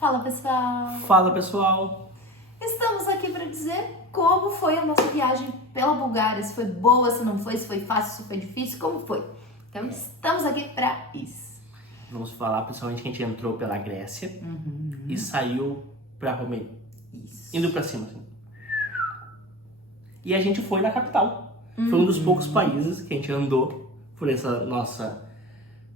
Fala, pessoal! Fala, pessoal! Estamos aqui para dizer como foi a nossa viagem pela Bulgária, se foi boa, se não foi, se foi fácil, se foi difícil, como foi. Então estamos aqui para isso. Vamos falar principalmente que a gente entrou pela Grécia e saiu pra Romênia. Isso. Indo pra cima, assim. E a gente foi na capital. Foi um dos poucos países que a gente andou por essa nossa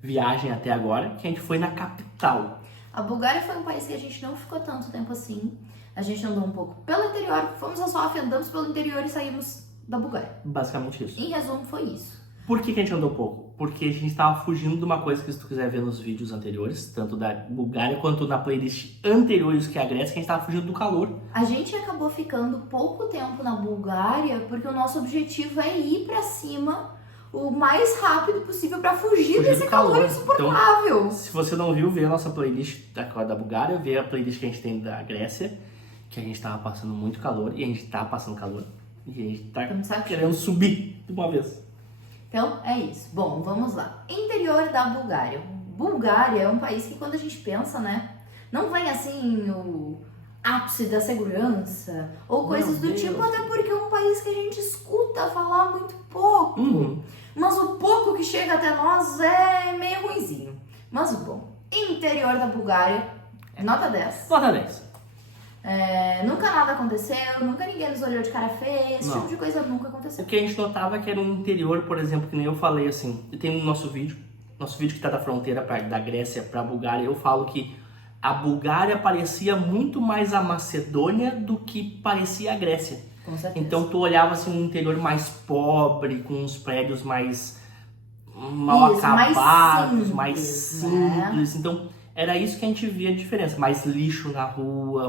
viagem até agora, que a gente foi na capital. A Bulgária foi um país que a gente não ficou tanto tempo assim. A gente andou um pouco pelo interior, fomos a Sófia, andamos pelo interior e saímos da Bulgária. Basicamente isso. Em resumo, foi isso. Por que a gente andou pouco? Porque a gente tava fugindo de uma coisa que, se tu quiser ver nos vídeos anteriores, tanto da Bulgária quanto na playlist anteriores, que é a Grécia, que a gente tava fugindo do calor. A gente acabou ficando pouco tempo na Bulgária porque o nosso objetivo é ir pra cima o mais rápido possível pra fugir desse do calor insuportável. Então, se você não viu, vê a nossa playlist da Bulgária, vê a playlist que a gente tem da Grécia, que a gente tava passando muito calor, e a gente tá passando calor, e a gente tá querendo subir de uma vez. Então, é isso. Bom, vamos lá. Interior da Bulgária. Bulgária é um país que, quando a gente pensa, né, não vem assim o ápice da segurança ou coisas do tipo, até porque é um país que a gente escuta falar muito pouco. Mas o pouco que chega até nós é meio ruinzinho. Mas bom, interior da Bulgária, nota 10. Nota 10. Nunca nada aconteceu, nunca ninguém nos olhou de cara feia, esse Não. tipo de coisa nunca aconteceu. O que a gente notava é que era um interior, por exemplo, que nem eu falei assim, e tem no nosso vídeo que tá da fronteira da Grécia pra Bulgária, eu falo que a Bulgária parecia muito mais a Macedônia do que parecia a Grécia. Com certeza. Então tu olhava assim um interior mais pobre, com uns prédios mais mal acabados, mais simples. Então era isso que a gente via a diferença, mais lixo na rua,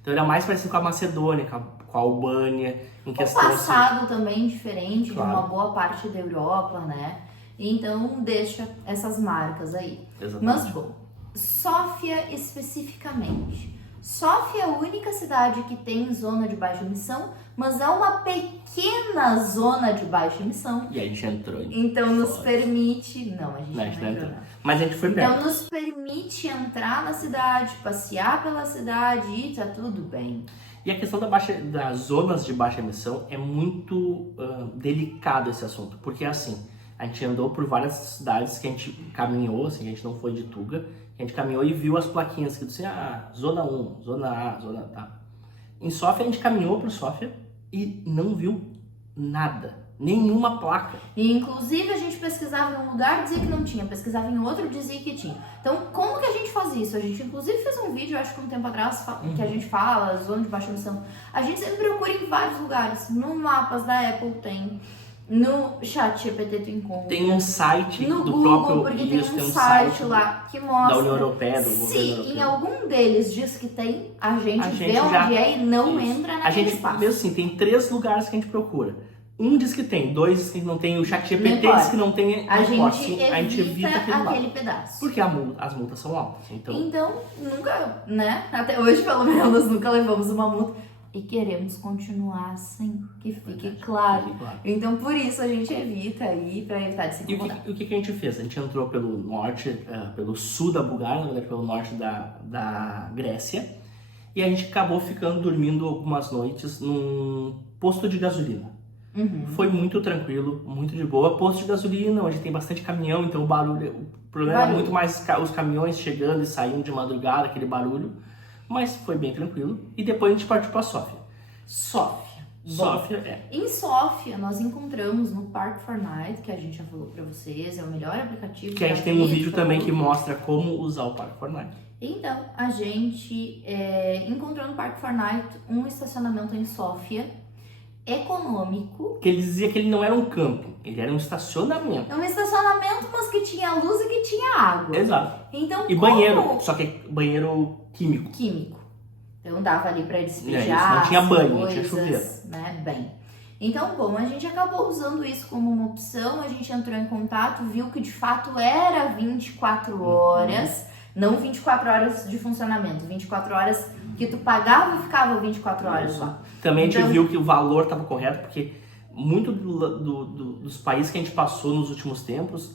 então era mais parecido com a Macedônia, com a Albânia, em questão o passado também diferente Claro. de uma boa parte da Europa, né? Então deixa essas marcas aí. Exatamente. Mas bom, Sófia especificamente. Sófia é a única cidade que tem zona de baixa emissão, mas é uma pequena zona de baixa emissão. E a gente entrou. Então nos permite... Não, a gente não entrou. Mas a gente foi perto. Então nos permite entrar na cidade, passear pela cidade e tá tudo bem. E a questão das zonas de baixa emissão é muito delicado esse assunto, porque assim, a gente andou por várias cidades que a gente caminhou, assim, a gente não foi de Tuga, a gente caminhou e viu as plaquinhas que diziam, zona 1, zona A, zona tá. Em Sófia a gente caminhou por Sófia e não viu nada, nenhuma placa. E inclusive a gente pesquisava em um lugar, dizia que não tinha, pesquisava em outro, dizia que tinha. Então como que a gente faz isso? A gente inclusive fez um vídeo, acho que um tempo atrás, que a gente fala, zona de baixa emissão. A gente sempre procura em vários lugares, no mapas da Apple tem, no chat GPT tu encontra. Tem um site no do Google, próprio porque isso, tem um site lá que mostra. da União Europeia, do governo Se europeu. em algum deles diz que tem, a gente vê já- onde é e não Isso. entra A naquele gente, espaço. mesmo assim, tem 3 lugares que a gente procura. Um diz que tem, 2 diz que não tem, o chat Não GPT importa. diz que não tem. A não importa, gente a gente evita aquele lado. aquele pedaço. Porque as multas são altas. Então, nunca, né? Até hoje, pelo menos, nunca levamos uma multa. E queremos continuar assim, que fique claro. Então, por isso a gente evita aí, pra evitar de se E incomodar. o que a gente fez? A gente entrou pelo norte, pelo sul da Bulgária, na verdade pelo norte da Grécia, e a gente acabou dormindo algumas noites num posto de gasolina. Foi muito tranquilo, muito de boa. Posto de gasolina, onde tem bastante caminhão, então o problema é muito mais os caminhões chegando e saindo de madrugada, aquele barulho. Mas foi bem tranquilo. E depois a gente partiu para Sófia. Sófia. Em Sófia, nós encontramos no Park Fortnite, que a gente já falou pra vocês, é o melhor aplicativo. Que a gente tem um vídeo também que mostra como usar o Park Fortnite. Então, a gente encontrou no Park Fortnite um estacionamento em Sófia, econômico. Que ele dizia que ele não era um camping, ele era um estacionamento. É um estacionamento, mas que tinha luz e que tinha água. Exato. Então, E banheiro, só que banheiro químico. Químico. Então dava ali pra despejar. Isso, não tinha banho, não tinha coisas, chuveiro. né? Bem. Então, bom, a gente acabou usando isso como uma opção, a gente entrou em contato, viu que de fato era 24 horas, não 24 horas de funcionamento, 24 horas que tu pagava e ficava 24 horas lá. Também a gente Então- viu que o valor estava correto, porque muito dos países que a gente passou nos últimos tempos,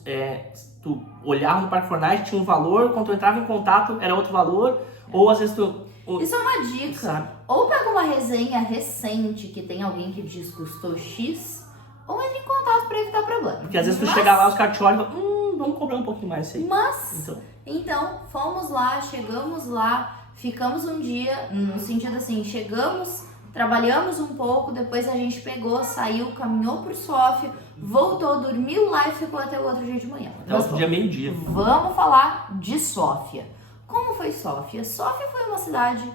tu olhava no Parque Fortnite, tinha um valor, quando tu entrava em contato era outro valor, ou às vezes Isso é uma dica. Sabe? Ou pega uma resenha recente que tem alguém que diz que custou X, ou entra em contato pra evitar problema. Porque às vezes tu chega lá, os caras te olham e falam, vamos cobrar um pouquinho mais isso aí. Mas, então, fomos lá, chegamos lá, ficamos um dia, no sentido assim, chegamos, trabalhamos um pouco, depois a gente pegou, saiu, caminhou pro Sofia, voltou, dormiu lá e ficou até o outro dia de manhã. Até outro dia, meio-dia. Vamos falar de Sofia. Como foi Sofia? Sofia foi uma cidade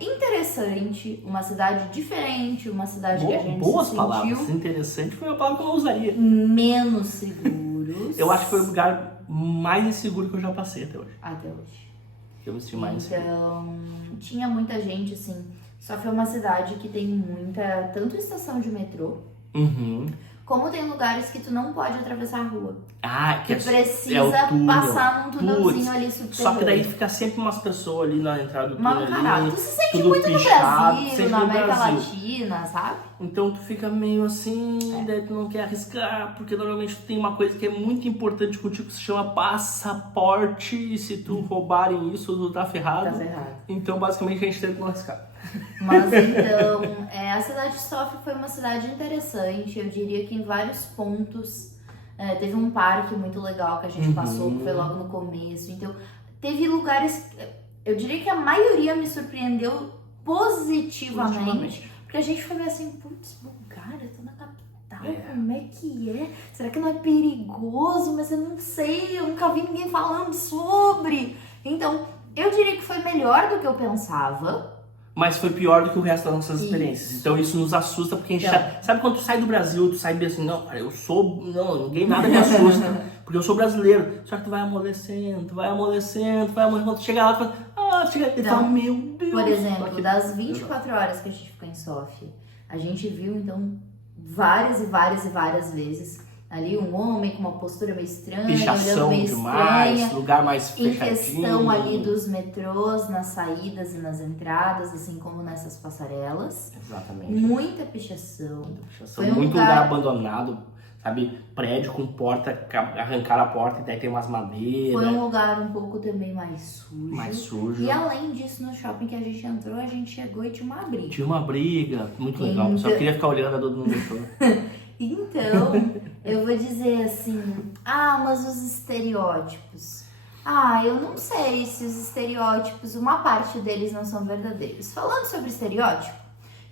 interessante, uma cidade diferente, uma cidade que a gente boas se sentiu palavras. Interessante foi uma palavra que eu não usaria. menos seguros. Eu acho que foi o lugar mais inseguro que eu já passei até hoje. Até hoje. Eu me senti mais inseguro. Então, tinha muita gente, assim. Sofia é uma cidade que tem muita, tanto estação de metrô, como tem lugares que tu não pode atravessar a rua. Que Tu precisa o túnel. passar num túnelzinho ali subterrâneo. Só que daí fica sempre umas pessoas ali na entrada do túnel Caralho, tu se sente tudo muito pichado, no Brasil, sempre na no América Brasil. Latina, sabe? Então tu fica meio assim, daí tu não quer arriscar, porque normalmente tu tem uma coisa que é muito importante contigo que se chama passaporte, e se tu roubarem isso, tu tá ferrado. Tá ferrado. Então basicamente a gente tenta não arriscar. Mas então, a cidade de Sofia foi uma cidade interessante, eu diria que em vários pontos. Teve um parque muito legal que a gente passou, que foi logo no começo. Então, teve lugares, eu diria que a maioria me surpreendeu positivamente. Porque a gente foi meio assim, putz, Bulgária, eu tô na capital, como é que é? Será que não é perigoso? Mas eu não sei, eu nunca vi ninguém falando sobre. Então, eu diria que foi melhor do que eu pensava. Mas foi pior do que o resto das nossas experiências. Então isso nos assusta, porque a gente sabe quando tu sai do Brasil, tu sai bem assim, não, cara, ninguém nada me assusta, porque eu sou brasileiro. Só que tu vai amolecendo, quando tu chega lá, tu fala, então, meu Deus. Por exemplo, das 24 horas que a gente ficou em Sofia, a gente viu, então, várias vezes ali um homem com uma postura meio estranha, pichação meio demais, estranha, lugar mais em fechadinho. questão ali dos metrôs, nas saídas e nas entradas, assim como nessas passarelas. Exatamente. Muita pichação. Foi Muito lugar abandonado, sabe? Prédio com porta, arrancaram a porta e daí tem umas madeiras. Foi um lugar um pouco também mais sujo. Mais sujo. E além disso, no shopping que a gente entrou, a gente chegou e tinha uma briga. Tinha uma briga, muito legal. Só queria ficar olhando a todo mundo no show. Então, eu vou dizer assim, mas os estereótipos. Eu não sei se os estereótipos, uma parte deles não são verdadeiros. Falando sobre estereótipo,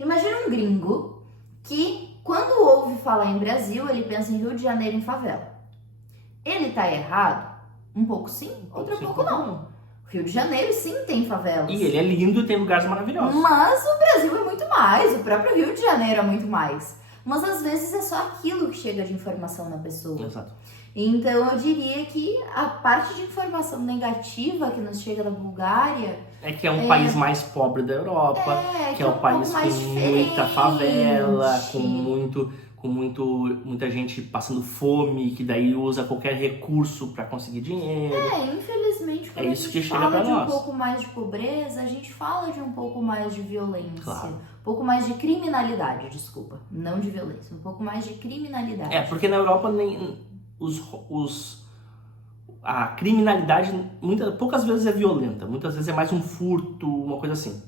imagina um gringo que, quando ouve falar em Brasil, ele pensa em Rio de Janeiro em favela. Ele tá errado? Um pouco sim, outro pouco não. Rio de Janeiro sim tem favelas. E ele é lindo e tem lugares maravilhosos. Mas o Brasil é muito mais, o próprio Rio de Janeiro é muito mais. Mas às vezes é só aquilo que chega de informação na pessoa. Exato. Então eu diria que a parte de informação negativa que nos chega da Bulgária... É que é um país mais pobre da Europa, que é um país com muita favela, com muita gente passando fome, que daí usa qualquer recurso para conseguir dinheiro. Infelizmente, quando isso a que gente chega fala pra de nós. um pouco mais de pobreza, a gente fala de um pouco mais de violência. Claro. Um pouco mais de criminalidade, desculpa. Não de violência, um pouco mais de criminalidade. Porque na Europa a criminalidade poucas vezes é violenta, muitas vezes é mais um furto, uma coisa assim.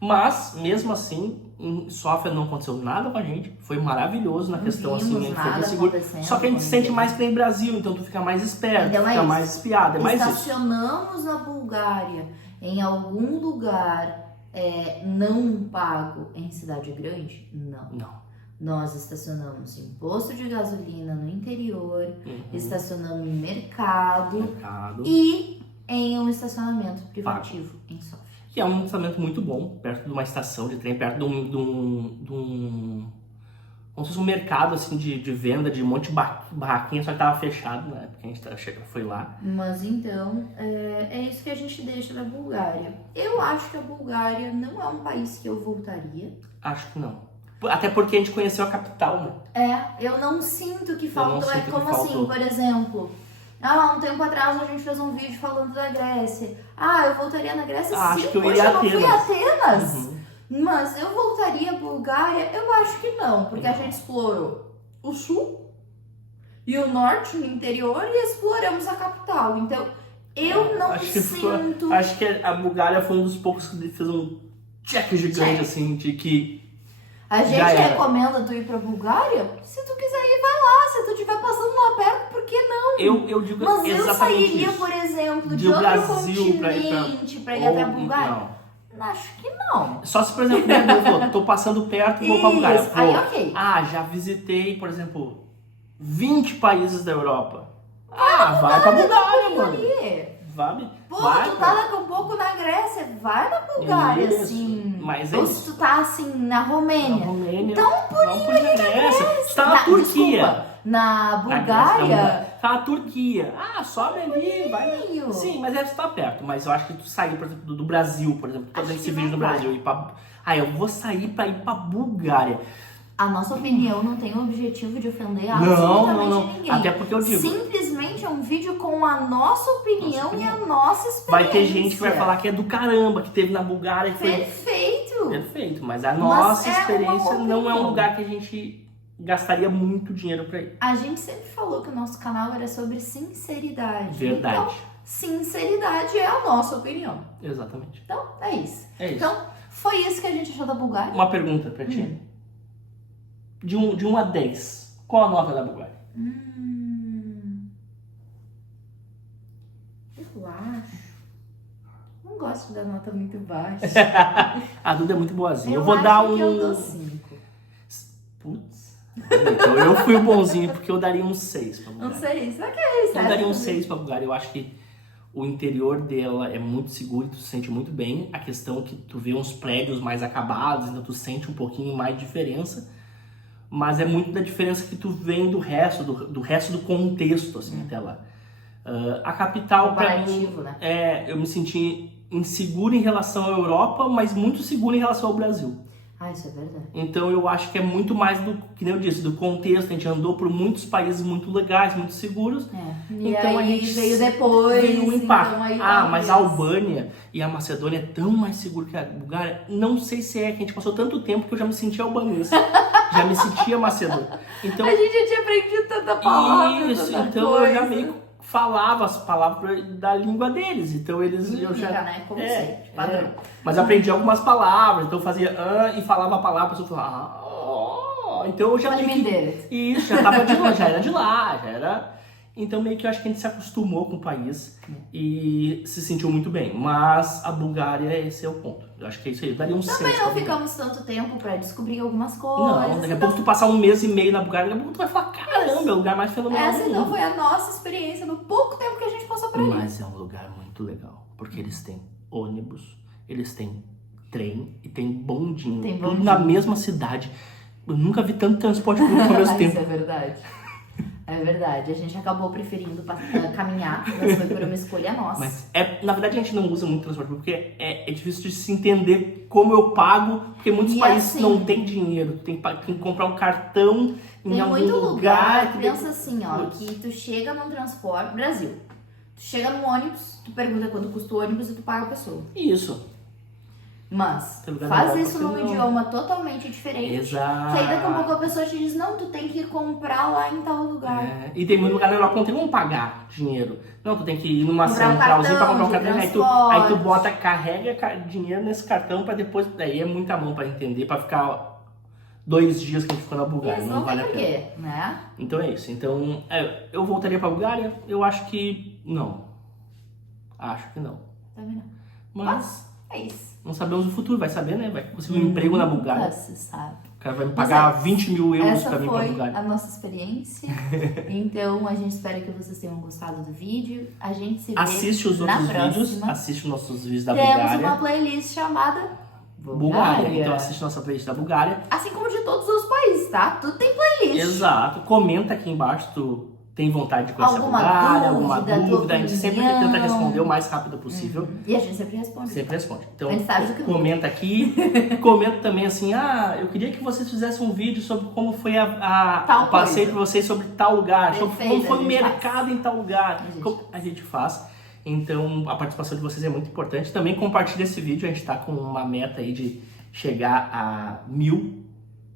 Mas, mesmo assim, em Sofia não aconteceu nada com a gente, foi maravilhoso na questão assim, a gente foi bem seguro. Só que a gente sente mais que nem Brasil, então tu fica mais esperto, tu fica mais espiado, é mais isso. Estacionamos na Bulgária em algum lugar não pago em cidade grande? Não. Nós estacionamos em posto de gasolina no interior, estacionamos em mercado e em um estacionamento privativo em Sofia. Que é um estacionamento muito bom, perto de uma estação de trem, perto de um como se fosse um mercado assim, de venda de um monte de barraquinha, só que tava fechado na época que a gente foi lá. Mas então, é isso que a gente deixa da Bulgária. Eu acho que a Bulgária não é um país que eu voltaria. Acho que não. Até porque a gente conheceu a capital, né? Eu não sinto que faltou. É como assim, por exemplo, um tempo atrás a gente fez um vídeo falando da Grécia. Eu voltaria na Grécia? Sim, acho que eu iria a Atenas. Fui a Atenas. Mas eu voltaria à Bulgária? Eu acho que não, porque a gente explorou o sul e o norte no interior e exploramos a capital. Então, eu não sinto... Acho que a Bulgária foi um dos poucos que fez um check gigante, assim, de que a gente recomenda tu ir pra Bulgária? Se tu quiser ir, vai lá. Se tu estiver passando lá perto, por que não? Eu digo Mas exatamente eu sairia, isso. por exemplo, de Do outro Brasil continente pra ir até a Bulgária? Não. Acho que não. Só se, por exemplo, eu falou, tô passando perto, vou pra Bulgária. Isso, aí ok. Já visitei, por exemplo, 20 países da Europa. Vai pra Bulgária, mano. Vai. Pô, tu tá daqui a pouco na Grécia, vai na Bulgária, Isso, assim. mas Ou se tu tá, assim, na Romênia. Então, por ali na Grécia. Tu tá na Turquia. Desculpa, na Bulgária. Tá na Turquia. Sobe ali, vai. Sim, mas tu tá perto. Mas eu acho que tu sair, por exemplo, do Brasil, por exemplo, fazer esse vídeo no Brasil. Eu vou sair pra ir pra Bulgária. A nossa opinião não tem o objetivo de ofender absolutamente ninguém. Até porque eu digo... Simplesmente é um vídeo com a nossa opinião e a nossa experiência. Vai ter gente que vai falar que é do caramba, que teve na Bulgária. Que Perfeito! Mas a nossa experiência não é um lugar que a gente gastaria muito dinheiro pra ir. A gente sempre falou que o nosso canal era sobre sinceridade. Verdade. Então, sinceridade é a nossa opinião. Exatamente. Então, é isso. É isso. Então, foi isso que a gente achou da Bulgária. Uma pergunta pra ti. De 1 a 10, qual a nota da Bulgária? Eu acho. Não gosto da nota muito baixa. A Duda é muito boazinha. Eu Eu vou acho dar que eu dou 5. Putz. Então eu fui o bonzinho porque eu daria um 6 pra Bulgária. Não sei, será que é isso? Eu daria um 6 pra Bulgária. Eu acho que o interior dela é muito seguro e tu se sente muito bem. A questão é que tu vê uns prédios mais acabados, então tu sente um pouquinho mais de diferença. Mas é muito da diferença que tu vem do resto do contexto, assim, até lá. A capital, pra mim, né? Eu me senti inseguro em relação à Europa, mas muito seguro em relação ao Brasil. Isso é verdade. Então eu acho que é muito mais que nem eu disse, do contexto. A gente andou por muitos países muito legais, muito seguros. E então aí a gente veio depois. Veio um impacto. Então Mas a Albânia e a Macedônia é tão mais seguro que a Bulgária. Não sei se é que a gente passou tanto tempo que eu já me senti albanês. Já me sentia macedônio. Então, a gente já tinha aprendido tanta palavra. Isso, então eu já meio que falava as palavras da língua deles. Então eles né? Conceito, padrão. Mas eu aprendi algumas palavras, então eu fazia e falava a palavra, a pessoa falava então eu já meio que... Isso, já tava de lá, já era... Então meio que eu acho que a gente se acostumou com o país e se sentiu muito bem. Mas a Bulgária, esse é o ponto. Eu acho que é isso aí. Eu daria um 6. Também não ficamos tanto tempo pra descobrir algumas coisas. Não, daqui a pouco tu passar 1 mês e meio na Bulgária, daqui a pouco tu vai falar, caramba, é o lugar mais fenomenal do mundo. Então foi a nossa experiência no pouco tempo que a gente passou por ali. Mas é um lugar muito legal, porque eles têm ônibus, eles têm trem e tem bondinho. Tudo na mesma cidade. Eu nunca vi tanto transporte público ao mesmo tempo. Isso é verdade. É verdade, a gente acabou preferindo caminhar, mas foi por uma escolha nossa. Mas, na verdade, a gente não usa muito transporte público, porque é difícil de se entender como eu pago, porque muitos países assim, não têm dinheiro, tem que comprar um cartão em algum muito lugar que pensa assim, que tu chega num transporte, Brasil, tu chega num ônibus, tu pergunta quanto custa o ônibus e tu paga a pessoa. Isso. Mas faz isso num idioma totalmente diferente. Exato. Que aí daqui a pouco a pessoa te diz, não, tu tem que comprar lá em tal lugar. E tem muito lugar na Europa que não tem como pagar dinheiro. Não, tu tem que ir numa centralzinha pra comprar um cartão. Aí tu carrega dinheiro nesse cartão pra depois. Daí é muita mão pra entender, pra ficar 2 dias que a gente ficou na Bulgária. Isso não vale a pena. Né? Então é isso. Então, eu voltaria pra Bulgária? Eu acho que não. Acho que não. Também não. Mas é isso. Não sabemos o futuro, vai saber, né? Vai conseguir um emprego na Bulgária. Nunca se sabe. O cara vai me pagar 20 mil euros pra vir pra Bulgária. Essa foi a nossa experiência. Então, a gente espera que vocês tenham gostado do vídeo. A gente se vê Assiste os outros vídeos. Assiste os nossos vídeos da Bulgária. Temos uma playlist chamada Bulgária. Então, assiste nossa playlist da Bulgária. Assim como de todos os países, tá? Tudo tem playlist. Exato. Comenta aqui embaixo tu tem vontade de conhecer a Bulgária, alguma dúvida. A gente sempre tenta responder o mais rápido possível. E a gente sempre responde. Sempre responde. Então, comenta aqui. Comenta também assim, eu queria que vocês fizessem um vídeo sobre como foi o passeio de vocês sobre tal lugar, sobre como foi o mercado em tal lugar. A gente faz. Então, a participação de vocês é muito importante. Também compartilha esse vídeo. A gente tá com uma meta aí de chegar a 1000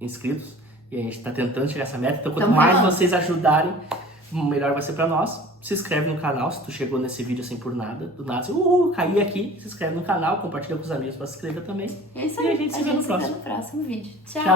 inscritos. E a gente tá tentando chegar a essa meta. Então, quanto Tamo mais remando. vocês ajudarem, melhor vai ser pra nós. Se inscreve no canal, se tu chegou nesse vídeo assim por nada, do nada, assim, caí aqui, se inscreve no canal, compartilha com os amigos pra se inscrever também. É isso E aí. a gente se vê no próximo. próximo vídeo. Tchau. Tchau.